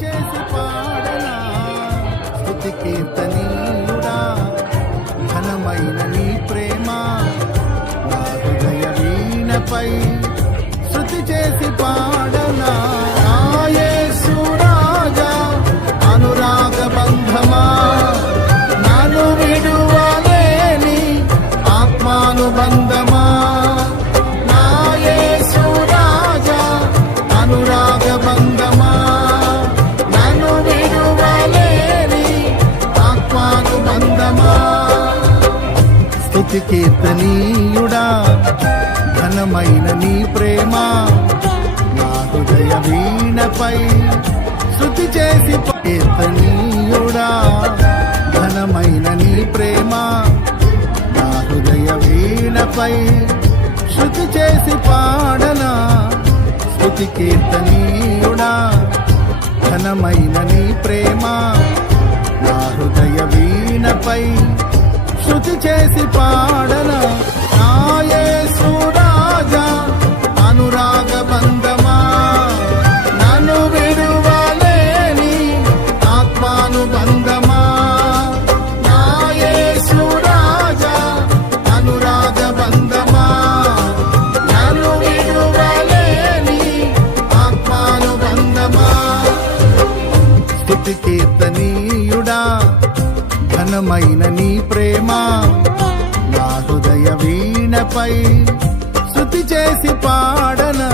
చేసి పాడనా స్తుతి కీర్తనీయుడా ఘనమైన నీ ప్రేమ నా హృదయ వీణపై శృతి చేసి పాడనా యేసు రాజా అనురాగ బంధమా నన్ను విడువలేని ఆత్మానుబంధమా నా యేసు రాజా అనురాగ బంధమా నన్ను విడువలేని ఆత్మానుబంధమా స్తుతి కీర్తనీయుడా ఘనమైన నీ ప్రేమ నా హృదయ వీణపై శృతి చేసి కీర్తనీయుడా ఘనమైన నీ ప్రేమ నా హృదయ వీణపై శృతి చేసి పాడనా స్తుతి కీర్తనీయుడా ఘనమైన నీ ప్రేమ నా హృదయ వీణపై శృతి చేసి పాడనా నా యేసు రాజా అనురాగ బంధమా నన్ను విడువలేని ఆత్మానుబంధమా నా యేసు రాజా అనురాగ బంధమా నన్ను విడువలేని ఆత్మానుబంధమా స్తుతి కీర్తనీయుడా ఘనమైన నీ ప్రేమ నా హృదయ వీణపై శృతి చేసి పాడనా